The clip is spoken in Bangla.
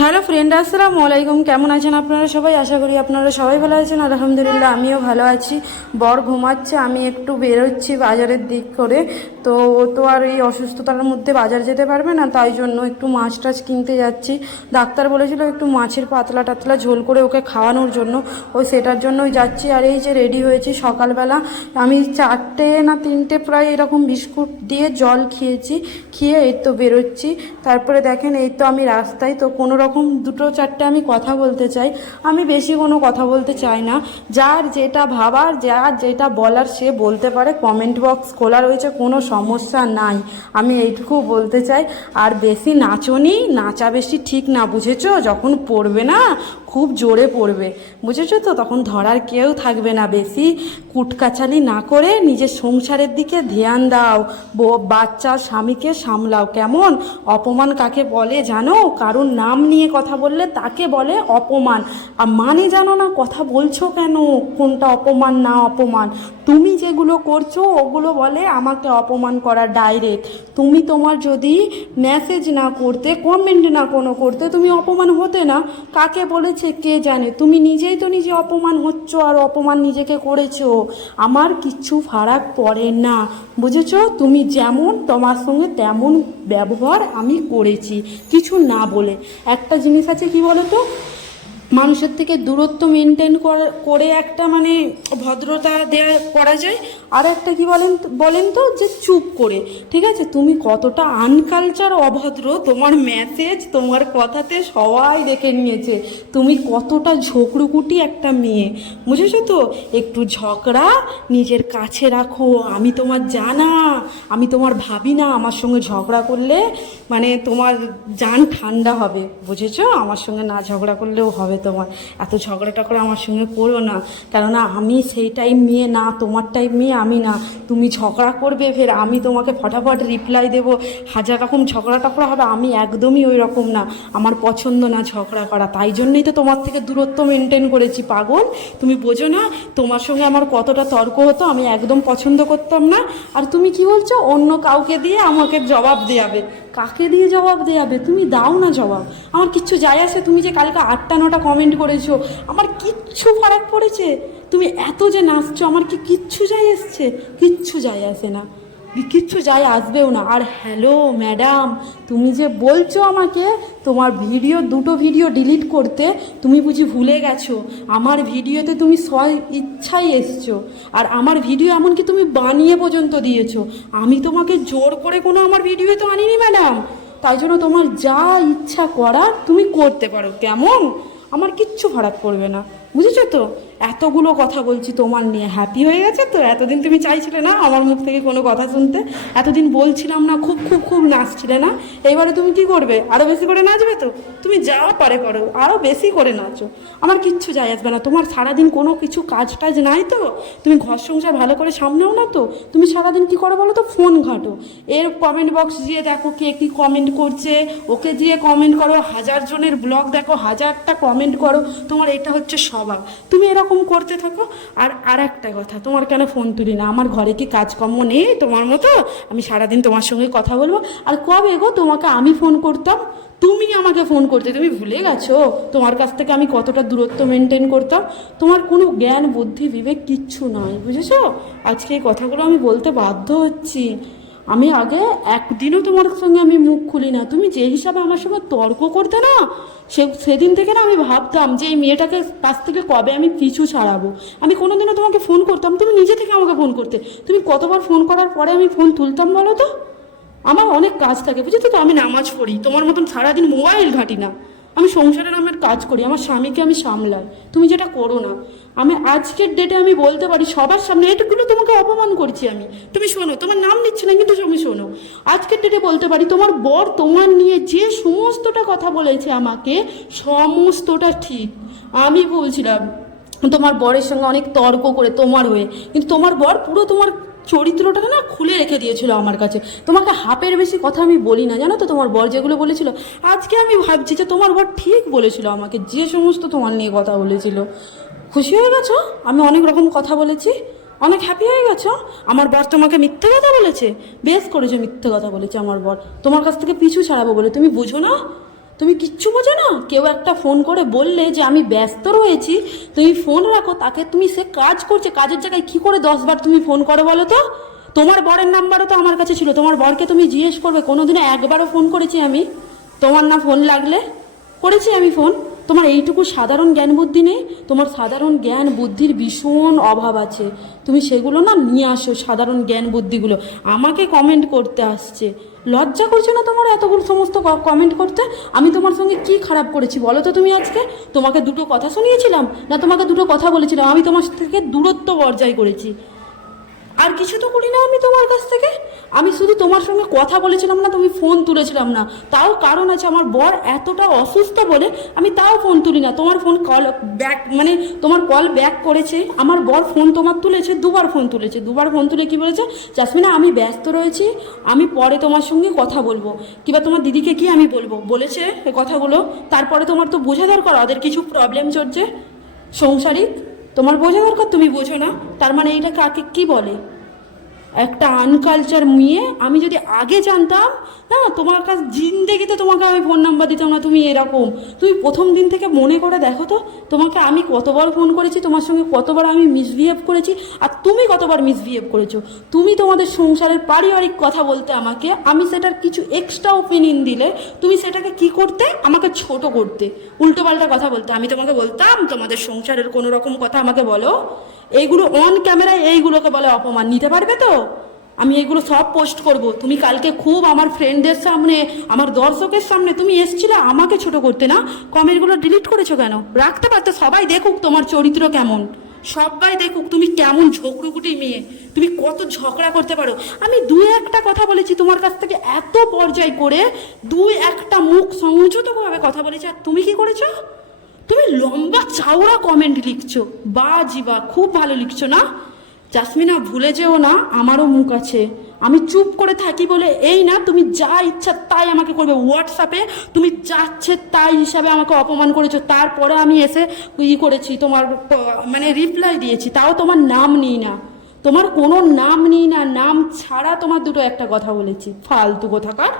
হ্যালো ফ্রেন্ড আসসালামু আলাইকুম। কেমন আছেন আপনারা সবাই? আশা করি আপনারা সবাই ভালো আছেন। আলহামদুলিল্লাহ, আমিও ভালো আছি। বর ঘুমাচ্ছে, আমি একটু বেরোচ্ছি বাজারের দিক করে। তো ও তো আর এই অসুস্থতার মধ্যে বাজার যেতে পারবে না, তাই জন্য একটু মাছ টাছ কিনতে যাচ্ছি। ডাক্তার বলেছিল একটু মাছের পাতলা টাতলা ঝোল করে ওকে খাওয়ানোর জন্য। ওই সেটার জন্যই যাচ্ছি। আর এই যে রেডি হয়েছি সকালবেলা। আমি চারটে না তিনটে প্রায় এরকম বিস্কুট দিয়ে জল খেয়েছি, খেয়ে এই তো বেরোচ্ছি। তারপরে দেখেন এই তো আমি রাস্তায়, তো কোনো রকম দুটো চারটে আমি কথা বলতে চাই। আমি বেশি কোনো কথা বলতে চাই না। যার যেটা ভাবার, যার যেটা বলার সে বলতে পারে। কমেন্ট বক্স খোলা রয়েছে, কোনো সমস্যা নাই। আমি এইটুকু বলতে চাই। আর বেশি নাচনি নাচা বেশি ঠিক না, বুঝেছ? যখন পড়বে না খুব জোরে পড়বে। বুঝেছ তো? তখন ধরার কেউ থাকবে না বেশি। কুটকাচালি না করে নিজের সংসারের দিকে ধ্যান দাও। বাচ্চা স্বামীকে সামলাও। কেমন? অপমান কাকে বলে জানো? কারোর নাম নিয়ে কথা বললে তাকে বলে অপমান। আর মানে জানো না, কথা বলছো কেন? কোনটা অপমান না অপমান? তুমি যেগুলো করছ, ওগুলো বলে আমাকে অপমান করা ডাইরেক্ট তুমি তোমার যদি মেসেজ না করতে কমেন্ট না কোনো করতে, তুমি অপমান হতে না। কাকে বলেছে কে জানে? তুমি নিজেই তো নিজে অপমান হচ্ছ আর অপমান নিজেকে করেছ। আমার কিচ্ছু ফারাক পড়ে না। বুঝেছ? তুমি যেমন তোমার সঙ্গে তেমন ব্যবহার আমি করেছি। কিছু না বলে। একটা জিনিস আছে কি বলো তো মানুষের থেকে দূরত্ব মেনটেন করে একটা মানে ভদ্রতা দেয়া করা যায়। আর একটা কি বলেন বলেন তো যে চুপ করে। ঠিক আছে? তুমি কতটা আনকালচার অভদ্র, তোমার মেসেজ তোমার কথাতে সবাই দেখে নিয়েছে। তুমি কতটা ঝোকরুকুটি একটা মেয়ে। বুঝেছ তো? একটু ঝগড়া নিজের কাছে রাখো। আমি তোমার জানা, আমি তোমার ভাবি না। আমার সঙ্গে ঝগড়া করলে মানে তোমার জান ঠান্ডা হবে। বুঝেছ? আমার সঙ্গে না ঝগড়া করলেও হবে তোমার। এত ঝগড়া টগড়া আমার সঙ্গে করো না। কেননা আমি সেই টাইম মেয়ে না, তোমার টাইম মেয়ে আমি না। তুমি ঝগড়া করবে ফের, আমি তোমাকে ফটাফট রিপ্লাই দেবো। হাজার রকম ঝগড়া টগড়া হবে, আমি একদমই ওই রকম না। আমার পছন্দ না ঝগড়া করা। তাই জন্যই তো তোমার থেকে দূরত্ব মেনটেন করেছি। পাগল, তুমি বোঝো না, তোমার সঙ্গে আমার কতটা তর্ক হতো, আমি একদম পছন্দ করতাম না। আর তুমি কি বলছো? অন্য কাউকে দিয়ে আমাকে জবাব দেয়াবে। কাকে দিয়ে জবাব দেয়াবে? তুমি দাও না জবাব। আমার কিচ্ছু যায় আসে, তুমি যে কালকে আটটা, নটা কমেন্ট করেছ, আমার কিচ্ছু ফারাক পড়েছে। তুমি এত যে নাচছো, আমার কি কিচ্ছু যায় এসছে কিচ্ছু যায় আসে না। কিচ্ছু যায় আসবেও না। আর হ্যালো ম্যাডাম তুমি যে বলছো আমাকে তোমার ভিডিও দুটো ভিডিও ডিলিট করতে, তুমি বুঝি ভুলে গেছো। আমার ভিডিওতে তুমি স্ব ইচ্ছাই এসছো। আর আমার ভিডিও এমনকি তুমি বানিয়ে পর্যন্ত দিয়েছ। আমি তোমাকে জোর করে কোনো আমার ভিডিও তো আনিনি ম্যাডাম তাই জন্য তোমার যা ইচ্ছা করার তুমি করতে পারো। কেমন? আমার কিচ্ছু ফারাক পড়বে না। বুঝেছ তো? এতগুলো কথা বলছি তোমার নিয়ে। হ্যাপি হয়ে গেছে তো? এতদিন তুমি চাইছিলে না আমার মুখ থেকে কোনো কথা শুনতে? এতদিন বলছিলাম না, খুব খুব খুব নাচছিলে না? এবারে তুমি কি করবে? আরও বেশি করে নাচবে তো? তুমি যা পারে করো আরও বেশি করে নাচো। আমার কিচ্ছু যায় আসবে না। তোমার সারাদিন কোনো কিছু কাজ টাজ নাই তো? তুমি ঘর সংসার ভালো করে সামনেও না তো? তুমি সারাদিন কি করো বলো তো? ফোন ঘাটো। এর কমেন্ট বক্স দিয়ে দেখো কে কী কমেন্ট করছে। ওকে দিয়ে কমেন্ট করো। হাজার জনের ব্লগ দেখো, হাজারটা কমেন্ট করো, তোমার এটা হচ্ছে স্বভাব। তুমি এরকম করতে থাকো, আর আর একটা কথা, তোমার কেন ফোন তুলি না? আমার ঘরে কি কাজকর্ম নেই তোমার মতো? আমি সারাদিন তোমার সঙ্গে কথা বলব। আর কবে গো তোমাকে আমি ফোন করতাম? তুমি আমাকে ফোন করতে, তুমি ভুলে গেছো? তোমার কাছ থেকে আমি কতটা দূরত্ব মেনটেন করতাম? তোমার কোনো জ্ঞান, বুদ্ধি, বিবেক কিচ্ছু নয় বুঝেছ? আজকে এই কথাগুলো আমি বলতে বাধ্য হচ্ছি। আমি আগে একদিনও তোমার সঙ্গে আমি মুখ খুলি না। তুমি যে হিসাবে আমার সঙ্গে তর্ক করতে না, সে, সেদিন থেকে না আমি ভাবতাম যে এই মেয়েটাকে কাছ থেকে কবে আমি পিছু ছাড়াবো। আমি কোনোদিনও তোমাকে ফোন করতাম, তুমি নিজে থেকে আমাকে ফোন করতে। তুমি কতবার ফোন করার পরে আমি ফোন তুলতাম বলো তো? আমার অনেক কাজ থাকে, বুঝেছ তো? আমি নামাজ পড়ি, তোমার মতন সারাদিন মোবাইল ঘাঁটি না। আমি সংসারে নামের কাজ করি, আমার স্বামীকে আমি সামলাই। তুমি যেটা করো না। আমি আজকের ডেটে আমি বলতে পারি, সবার সামনে এটুকুলো তোমাকে অপমান করছি আমি। তুমি শোনো, তোমার নাম নিচ্ছে না, কিন্তু তুমি শোনো। আজকের ডেটে বলতে পারি, তোমার বর তোমার নিয়ে যে সমস্তটা কথা বলেছে আমাকে, সমস্তটা ঠিক। আমি বলছিলাম, তোমার বরের সঙ্গে অনেক তর্ক করে তোমার হয়ে, কিন্তু তোমার বর পুরো তোমার চরিত্রটা না খুলে রেখে দিয়েছিল আমার কাছে। তোমাকে হাফের বেশি কথা আমি বলি না, জানো তো? তোমার বর যেগুলো বলেছিল, আজকে আমি ভাবছি যে তোমার বর ঠিক বলেছিল আমাকে, যে সমস্ত তোমার নিয়ে কথা বলেছিল। খুশি হয়ে গেছো? আমি অনেক রকম কথা বলেছি। অনেক হ্যাপি হয়ে গেছো? আমার বর তোমাকে মিথ্যে কথা বলেছে? বেশ করেছ, মিথ্যে কথা বলেছে আমার বর। তোমার কাছ থেকে পিছু ছাড়াবো বলে। তুমি বুঝো না? তুমি কিচ্ছু বোঝো না? কেউ একটা ফোন করে বললে যে আমি ব্যস্ত রয়েছি, তুমি ফোন রাখো, তাকে তুমি সে কাজ করছে, কাজের জায়গায় কী করে দশবার তুমি ফোন করো বলো তো? তোমার বরের নাম্বারও তো আমার কাছে ছিল, তোমার বরকে তুমি জিজ্ঞেস করবে, কোনোদিনও একবারও ফোন করেছি আমি। তোমার না ফোন লাগলে? করেছি আমি ফোন। তোমার এইটুকু সাধারণ জ্ঞান বুদ্ধি নেই? তোমার সাধারণ জ্ঞান বুদ্ধির ভীষণ অভাব আছে। তুমি সেগুলো না নিয়ে আসো, সাধারণ জ্ঞান বুদ্ধিগুলো। আমাকে কমেন্ট করতে আসছে। লজ্জা করছে না তোমার এতগুলো সমস্ত কমেন্ট করতে? আমি তোমার সঙ্গে কি খারাপ করেছি বলো তো তুমি আজকে? তোমাকে দুটো কথা শুনিয়েছিলাম না তোমাকে দুটো কথা বলেছিলাম? আমি তোমার থেকে দূরত্ব বর্জাই করেছি। আর কিছু তো করি না আমি তোমার কাছ থেকে। আমি শুধু তোমার সঙ্গে কথা বলেছিলাম না, তুমি ফোন তুলেছিলাম না। তাও কারণ আছে, আমার বর এতটা অসুস্থ বলে আমি তাও ফোন তুলি না। তোমার ফোন কল ব্যাক মানে তোমার কল ব্যাক করেছে। আমার বর ফোন তোমার তুলেছে, দুবার ফোন তুলেছে। দুবার ফোন তুলে কি বলেছে? জাসমিনা, আমি ব্যস্ত রয়েছি, আমি পরে তোমার সঙ্গে কথা বলব। কিংবা তোমার দিদিকে কি আমি বলব? বলেছে এ কথাগুলো। তারপরে তোমার তো বোঝা দরকার, ওদের কিছু প্রবলেম চলছে। সংসারিক তোমার বোঝা দরকার? তুমি বোঝো না। তার মানে এটা কাকে কি বলে? একটা আনকালচার মেয়ে, আমি যদি আগে জানতাম, না, তোমার কাছে জিন্দেগিতে তোমাকে আমি ফোন নাম্বার দিতাম না, তুমি এরকম। তুমি প্রথম দিন থেকে মনে করে দেখো তো, তোমাকে আমি কতবার ফোন করেছি, তোমার সঙ্গে কতবার আমি মিসবিহেভ করেছি, আর তুমি কতবার মিসবিহেভ করেছ। তুমি তোমাদের সংসারের পারিবারিক কথা বলতে আমাকে, আমি সেটার কিছু এক্সট্রা ওপিনিয়ন দিলে, তুমি সেটাকে কি করতে? আমাকে ছোট করতে। উল্টোপাল্টা কথা বলতে। আমি তোমাকে বলতাম, তোমাদের সংসারের কোনো রকম কথা আমাকে বলো। এইগুলো অন ক্যামেরায় এইগুলোকে বলে অপমান। নিতে পারবে তো? আমি এগুলো সব পোস্ট করব। তুমি কালকে খুব আমার ফ্রেন্ডদের সামনে, আমার দর্শকের সামনে তুমি এসছিলে, আমাকে ছোট করতে না? কমেন্টগুলো ডিলিট করেছ কেন? রাখতে পারতো সবাই দেখুক তোমার চরিত্র কেমন। সবাই দেখুক তুমি কেমন ঝগড়ুগুটি মেয়ে। তুমি কত ঝগড়া করতে পারো। আমি দুই একটা কথা বলেছি তোমার কাছ থেকে এত পর্যায় করে, দুই একটা মুখ সংযতভাবে কথা বলেছি। আর তুমি কি করেছ? তুমি লম্বা চাওড়া কমেন্ট লিখছো। বা জিবা, খুব ভালো লিখছো না? জাসমিনা, ভুলে যেও না, আমারও মুখ আছে। আমি চুপ করে থাকি বলে এই না, তুমি যা ইচ্ছা তাই আমাকে করবে। হোয়াটসঅ্যাপে তুমি চাচ্ছে তাই হিসাবে আমাকে অপমান করেছ। তারপরে আমি এসে ই করেছি, তোমার মানে রিপ্লাই দিয়েছি। তাও তোমার নাম নিই না। তোমার কোনো নাম নিই না। নাম ছাড়া তোমার দুটো একটা কথা বলেছি। ফালতু কোথাকার।